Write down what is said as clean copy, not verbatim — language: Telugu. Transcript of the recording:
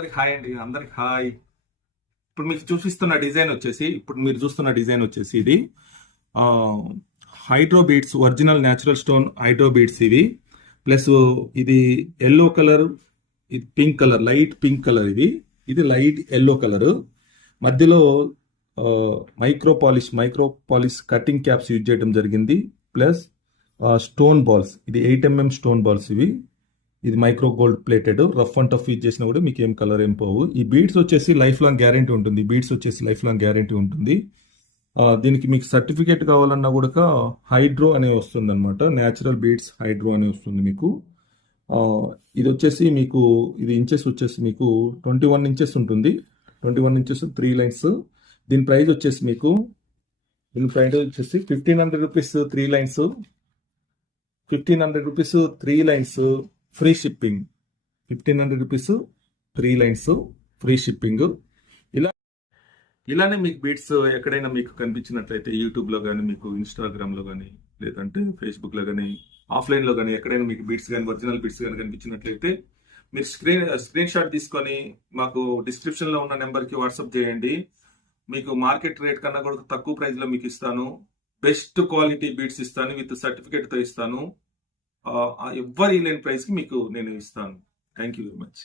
అందరికి హాయ్ అండి, అందరికి హాయ్. ఇప్పుడు మీకు చూపిస్తున్న డిజైన్ వచ్చేసి, ఇప్పుడు మీరు చూస్తున్న డిజైన్ వచ్చేసి ఇది hydro beads, original natural stone hydro beads ఇవి. ప్లస్ ఇది ఎల్లో కలర్, ఇది pink colour, light pink colour. ఇది లైట్ ఎల్లో కలర్. మధ్యలో micro polish cutting caps use చేయడం జరిగింది. ప్లస్ స్టోన్ బాల్స్, ఇది 8mm స్టోన్ బాల్స్ ఇవి. ఇది micro gold plated. Rough and tough use చేసినా కూడా మీకు ఏం కలర్ ఏం పోవు. ఈ బీడ్స్ వచ్చేసి లైఫ్ లాంగ్ గ్యారంటీ ఉంటుంది. దీనికి మీకు సర్టిఫికేట్ కావాలన్నా కూడా హైడ్రో అనే వస్తుంది అనమాట. న్యాచురల్ బీడ్స్ హైడ్రో అనే వస్తుంది మీకు. ఇది వచ్చేసి మీకు, ఇది ఇంచెస్ వచ్చేసి మీకు 21 ఇంచెస్ ఉంటుంది. 21 ఇంచెస్ 3 లైన్స్. దీని ప్రైస్ వచ్చేసి మీకు, 1500 rupees 3 lines. 1500 rupees 3 lines free shipping. 1500 rupees 3 lines free shipping. ఇలానే మీకు బీట్స్ ఎక్కడైనా మీకు కనిపించినట్లయితే యూట్యూబ్లో కానీ, మీకు ఇన్స్టాగ్రామ్లో కానీ, లేదంటే ఫేస్బుక్లో కానీ, ఆఫ్లైన్లో కానీ ఎక్కడైనా మీకు బీట్స్ కానీ, ఒరిజినల్ బీట్స్ కానీ కనిపించినట్లయితే మీరు స్క్రీన్ షాట్ తీసుకొని మాకు డిస్క్రిప్షన్లో ఉన్న నెంబర్కి వాట్సాప్ చేయండి. మీకు మార్కెట్ రేట్ కన్నా కూడా తక్కువ ప్రైస్లో మీకు ఇస్తాను. బెస్ట్ క్వాలిటీ బీట్స్ ఇస్తాను, విత్ సర్టిఫికేట్తో ఇస్తాను. ఎవ్వరు లేని ప్రైస్కి మీకు నేను ఇస్తాను. Thank you very much.